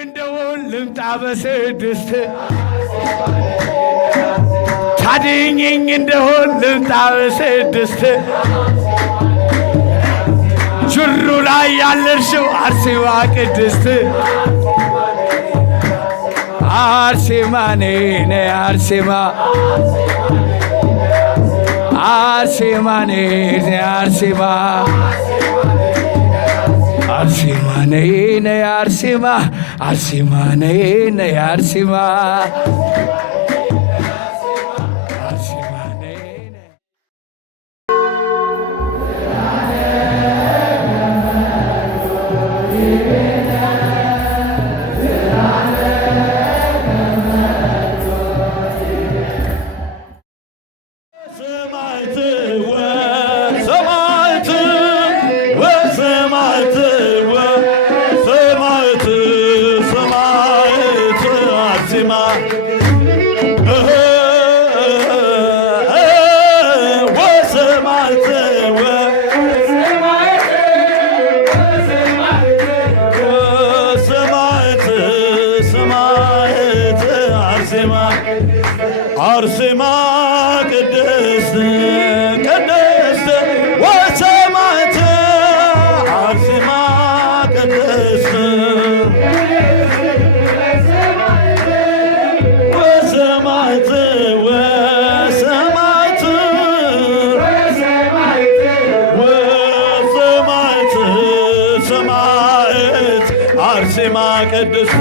እንደሆን ልምጣ በስድስት ታድኝኝ እንደሆን ልምጣ በስድስት ጅሩ ላይ ያለሽው አርሴማ ቅድስት አርሴማ ነኝ አርሴማ አርሴማ ነኝ አርሴማ አርሴማ ነኝ አርሴማ አርሴማ ነኝ አርሴማ አርሴማ ቅድስት ቅድስት ወሰማዕት አርሴማ ቅድስት ወሰማዕት ወሰማዕት ወሰማዕት ሰማዕት አርሴማ ቅድስት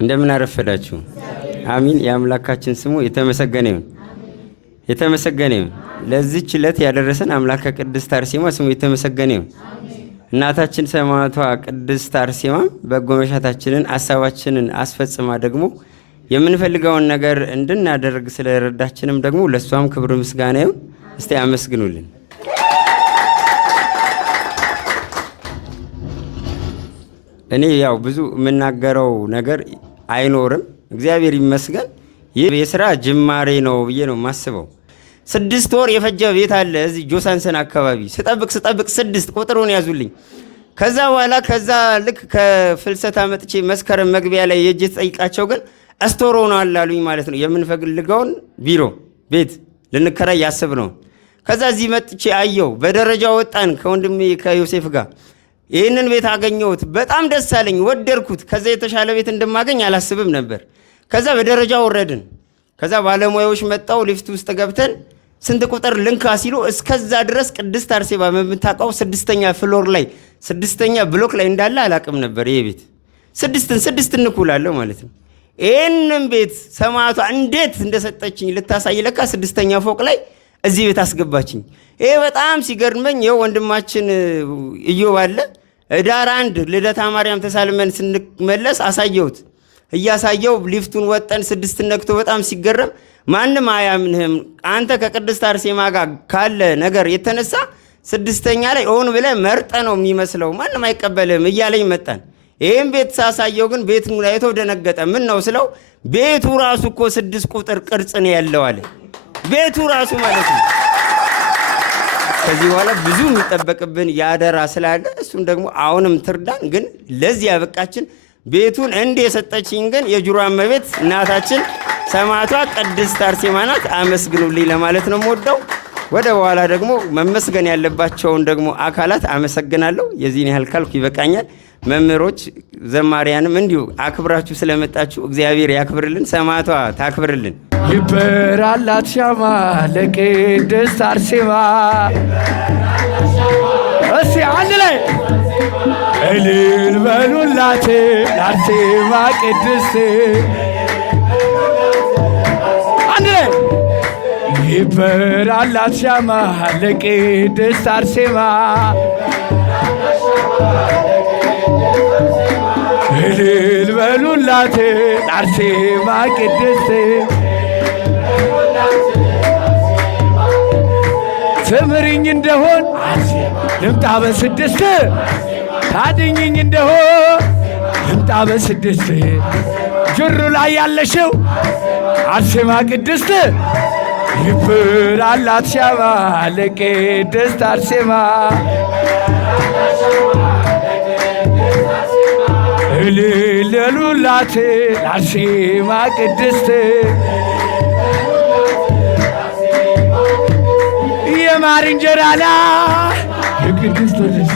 እንደምን አረፈዳችሁ። አሚን። የአምላካችን ስሙ የተመሰገነ ይሁን፣ የተመሰገነ ይሁን። ለዚህች ዕለት ያደረሰን አምላከ ቅድስት አርሴማ ስሙ የተመሰገነ ይሁን። እናታችን ሰማዕቷ ቅድስት አርሴማ በጎ መሻታችንን ሐሳባችንን አስፈጽማ ደግሞ የምንፈልገውን ነገር እንድናደርግ ስለረዳችንም ደግሞ ለሷም ክብር ምስጋና ይሁን። እስቲ አመስግኑልን። እኔ ያው ብዙ የምናገረው ነገር አይኖርም። እግዚአብሔር ይመስገን። ይህ የሥራ ጅማሬ ነው ብዬ ነው የማስበው። 6 ወር የፈጀ ቤት አለ እዚህ ጆሳንሰን አካባቢ። ስጠብቅ 6 ቁጥሩን ያዙልኝ። ከዛ በኋላ ልክ ከፍልሰታ መጥቼ መስከረም መግቢያ ላይ የእጅ ጠይቃቸው ግን እስቶሮ ነው አላሉኝ ማለት ነው። የምንፈልገውን ቢሮ ቤት ልንከራይ ያስብ ነው። ከዛ እዚህ መጥቼ አየው። በደረጃ ወጣን ከወንድሜ ከዮሴፍ ጋር ይህንን ቤት አገኘሁት። በጣም ደስ አለኝ፣ ወደድኩት። ከዛ የተሻለ ቤት እንደማገኝ አላስብም ነበር። ከዛ በደረጃ ወረድን። ከዛ ባለሙያዎች መጣው። ሊፍት ውስጥ ገብተን ስንት ቁጥር ልንካ ሲሉ እስከዛ ድረስ ቅድስት አርሴማ በምታውቀው 6ኛ ፍሎር ላይ 6ኛ ብሎክ ላይ እንዳለ አላቅም ነበር። ይሄ ቤት 6 እንኩላለሁ ማለት ነው። ይህንን ቤት ሰማዕቷ እንዴት እንደሰጠችኝ ልታሳይ ለካ 6ኛ ፎቅ ላይ እዚህ ቤት አስገባችኝ። ይሄ በጣም ሲገርመኝ ይኸው ወንድማችን ኢዮብ አለ። ዳር 1 ልደታ ማርያም ተሳልመን ስንመለስ አሳየሁት። እያሳየው ሊፍቱን ወጠን 6 ነክቶ በጣም ሲገረም ማንም አያምንህም አንተ ከቅድስት አርሴማ ጋር ካለ ነገር የተነሳ 6ኛ ላይ ሆን ብለህ መርጠ ነው የሚመስለው ማንም አይቀበልህም እያለኝ መጣን። ይህም ቤት ሳሳየው ግን ቤቱ አይቶ ደነገጠ። ምን ነው ስለው ቤቱ ራሱ እኮ 6 ቁጥር ቅርጽ ነው ያለው አለ። ቤቱ ራሱ ማለት ነው። ከዚህ በኋላ ብዙ የሚጠበቅብን ያደራ ስላለ እሱም ደግሞ አሁንም ትርዳን። ግን ለዚህ ያበቃችን ቤቱን እንደ የሰጠችኝ ግን የጅሩ እመቤት እናታችን ሰማዕቷ ቅድስት አርሴማ ናት። አመስግኑልኝ ለማለት ነው የምወደው። ወደ በኋላ ደግሞ መመስገን ያለባቸውን ደግሞ አካላት አመሰግናለሁ። የዚህን ያህል ካልኩ ይበቃኛል። መምህሮች፣ ዘማሪያንም እንዲሁ አክብራችሁ ስለመጣችሁ እግዚአብሔር ያክብርልን፣ ሰማዕቷ ታክብርልን። ይበራላት ሻማ ለቅድስት አርሴማ። እስቲ አንድ ላይ እልል በሉላት ለአርሴማ ቅድስት። አንድ ላይ ይበራላት ሻማ ለቅድስት አርሴማ። እልል በሉላት ለአርሴማ ቅድስት። ትምሪኝ እንደሆን ልምጣ በ6 ታድኝኝ እንደሆን በስድስት ጅሩ ላይ ያለሽው አርሴማ ቅድስት ይብራላት ሻማ ለቅድስት አርሴማ እልል በሉላት ለአርሴማ ቅድስት የማር እንጀራ ላ የቅድስት ወተት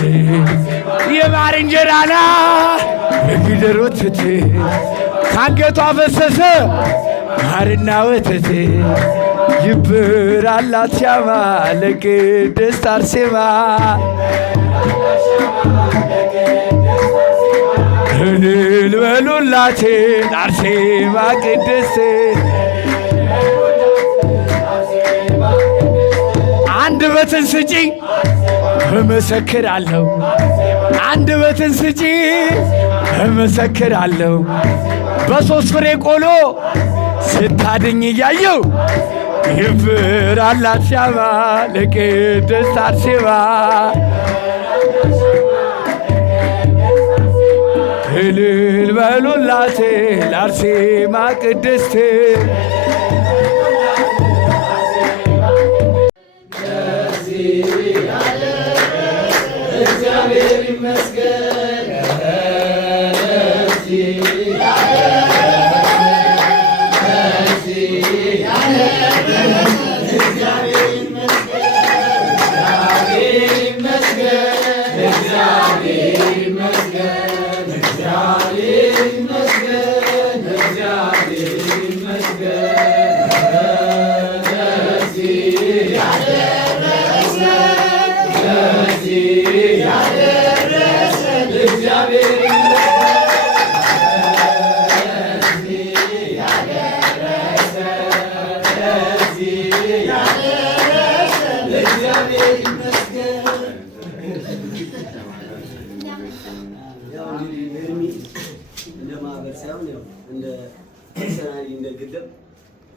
የማር እንጀራ ላ የጊደር ወተት ካንገቷ ፈሰሰ ማርና ወተት ይብራላት ሻማ ለቅድስት አርሴማ እልል በሉላት ለአርሴማ ቅድስት አንደበትን ስጪኝ እመሰክራለሁ አንደበትን ስጪኝ እመሰክራለሁ በሶስት ፍሬ ቆሎ ስታድኝ እያየው ይብራላት ሻማ ለቅድስት አርሴማ እልል በሉላት ለአርሴማ ቅድስት እግዚአብሔር ይመስገን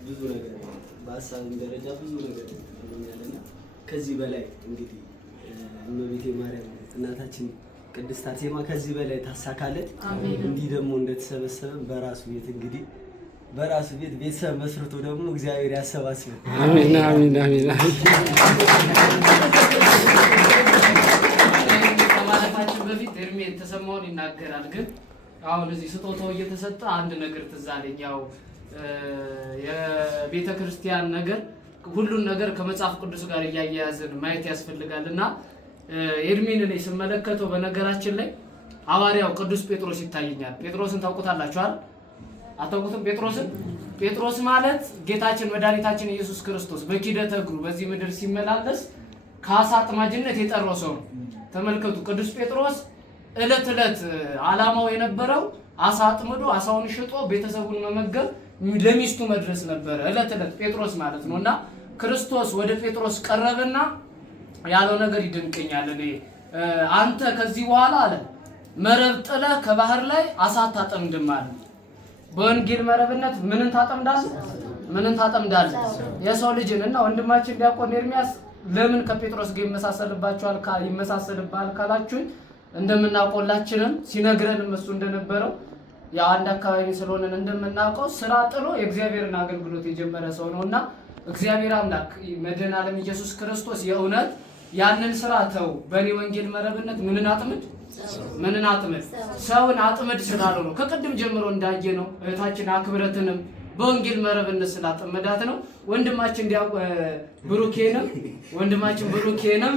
ብዙ ነገር በሀሳብም ደረጃ ብዙ ነገር ያለና ከዚህ በላይ እንግዲህ እመቤቴ ማርያም እናታችን ቅድስት አርሴማ ከዚህ በላይ ታሳካለት። እንዲህ ደግሞ እንደተሰበሰበ በራሱ ቤት እንግዲህ በራሱ ቤት ቤተሰብ መስርቶ ደግሞ እግዚአብሔር ያሰባስበን። አሜን አሜን አሜን። ከማለፋችን በፊት እርሜ የተሰማውን ይናገራል። ግን አሁን እዚህ ስጦታው እየተሰጠ አንድ ነገር ትዝ አለኝ። ያው የቤተ ክርስቲያን ነገር ሁሉን ነገር ከመጽሐፍ ቅዱስ ጋር እያያያዝን ማየት ያስፈልጋልና ኤርሚን እኔ ስመለከተው በነገራችን ላይ ሐዋርያው ቅዱስ ጴጥሮስ ይታየኛል። ጴጥሮስን ታውቁታላችሁ አይደል? አታውቁትም? ጴጥሮስ ማለት ጌታችን መድኃኒታችን ኢየሱስ ክርስቶስ በኪደተ እግሩ በዚህ ምድር ሲመላለስ ከአሳ አጥማጅነት የጠራው ሰው ነው። ተመልከቱ። ቅዱስ ጴጥሮስ ዕለት ዕለት ዓላማው የነበረው አሳ አጥምዶ አሳውን ሽጦ ቤተሰቡን መመገብ ለሚስቱ መድረስ ነበረ ዕለት ዕለት ጴጥሮስ ማለት ነውና ክርስቶስ ወደ ጴጥሮስ ቀረበና ያለው ነገር ይደንቀኛል። እኔ አንተ ከዚህ በኋላ አለ መረብ ጥለህ ከባህር ላይ አሳ ታጠምድም አለ። በወንጌል መረብነት ምንን ታጠምዳለህ? የሰው ልጅን እና ወንድማችን ዲያቆን ኤርሚያስ ለምን ከጴጥሮስ ጋር ይመሳሰልባል ካላችሁኝ እንደምናቆላችንም ሲነግረንም እሱ እንደነበረው የአንድ አካባቢ ስለሆነን እንደምናውቀው ስራ ጥሎ የእግዚአብሔርን አገልግሎት የጀመረ ሰው ነውና እግዚአብሔር አምላክ መድኃኔ ዓለም ኢየሱስ ክርስቶስ የእውነት ያንን ስራ ተው በእኔ ወንጌል መረብነት ምንን አጥምድ ሰውን አጥምድ ስላለው ነው። ከቅድም ጀምሮ እንዳየነው እህታችን አክብረትንም በወንጌል መረብነት ስላጠመዳት ነው። ወንድማችን ብሩኬንም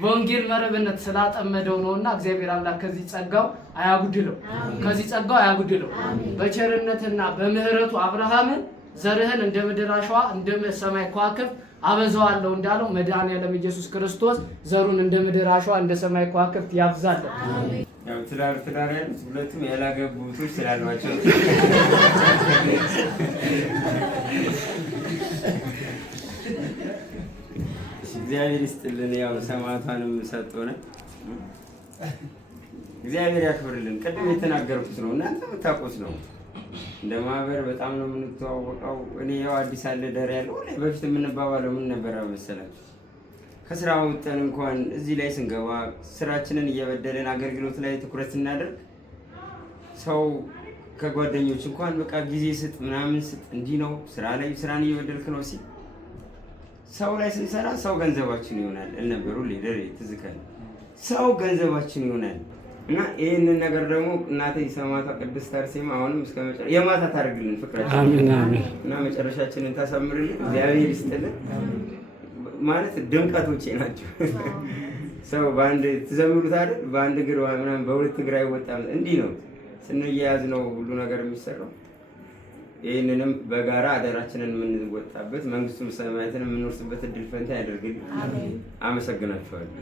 በወንጌል መረብነት ስላጠመደው ነውና እግዚአብሔር አምላክ ከዚህ ጸጋው አያጉድለው። በቸርነትና በምህረቱ አብርሃምን ዘርህን እንደ ምድር አሸዋ እንደ ሰማይ ከዋክብት አበዛዋለሁ እንዳለው መድኃኔ ዓለም ኢየሱስ ክርስቶስ ዘሩን እንደ ምድር አሸዋ እንደ ሰማይ ከዋክብት ያብዛለን። ያው ትዳር ያሉት ሁለቱም ያላገቡ ቶች ስላሏቸው እግዚአብሔር ይስጥልን። ያው ሰማዕቷንም ሰጥቶነ እግዚአብሔር ያክብርልን። ቅድም የተናገርኩት ነው እናንተ የምታውቁት ነው። እንደ ማህበር በጣም ነው የምንተዋወቀው። እኔ ያው አዲስ አለ ደር ያለው በፊት የምንባባለው ምን ነበር መሰላችሁ? ከስራ ወጥተን እንኳን እዚህ ላይ ስንገባ ስራችንን እየበደልን አገልግሎት ላይ ትኩረት ስናደርግ ሰው ከጓደኞች እንኳን በቃ ጊዜ ስጥ ምናምን ስጥ እንዲህ ነው ስራን እየበደልክ ነው ሲል ሰው ላይ ስንሰራ ሰው ገንዘባችን ይሆናል እልነበሩ ሌደር ትዝካል ሰው ገንዘባችን ይሆናል እና ይህንን ነገር ደግሞ እናቴ ሰማዕቷ ቅድስት አርሴማ አሁንም እስከ መጨረሻ የማታ ታደርግልን ፍቅራችን አሜን አሜን እና መጨረሻችንን ታሳምርልን እግዚአብሔር ይስጥልን። ማለት ድምቀቶቼ ናቸው። ሰው በአንድ ትዘምሩት አይደል? በአንድ እግር ምናምን በሁለት እግር አይወጣም። እንዲህ ነው ስንያያዝ ነው ሁሉ ነገር የሚሰራው። ይህንንም በጋራ አደራችንን የምንወጣበት መንግስቱን ሰማያትን የምንወርስበት እድል ፈንታ ያደርግልን። አመሰግናችኋለሁ።